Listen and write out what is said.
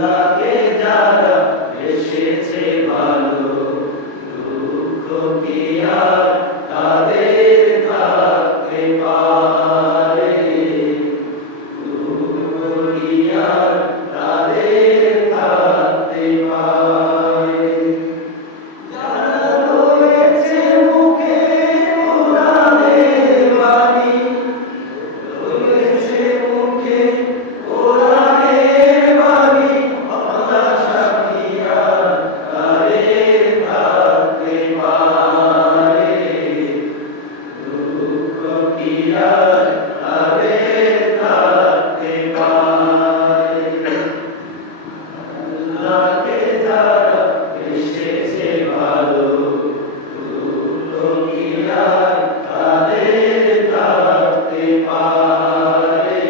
আল্লাহকে যারা এসেছে ভালো, দুঃখ কি আর তাদের থাকতে পারে? দুঃখ কি আর তাদের থাকতে পারে? যারা রয়েছে মুখে কোরআনের বাণী, রয়েছে মুখে কোরআনের বাণী, আল্লাহ সাক্ষী আর তাদের থাকতে পারে? দুঃখ কি আর তাদের থাকতে পারে? আল্লাহকে যারা এসেছে ভালো, দুঃখ কি আর তাদের থাকতে পারে?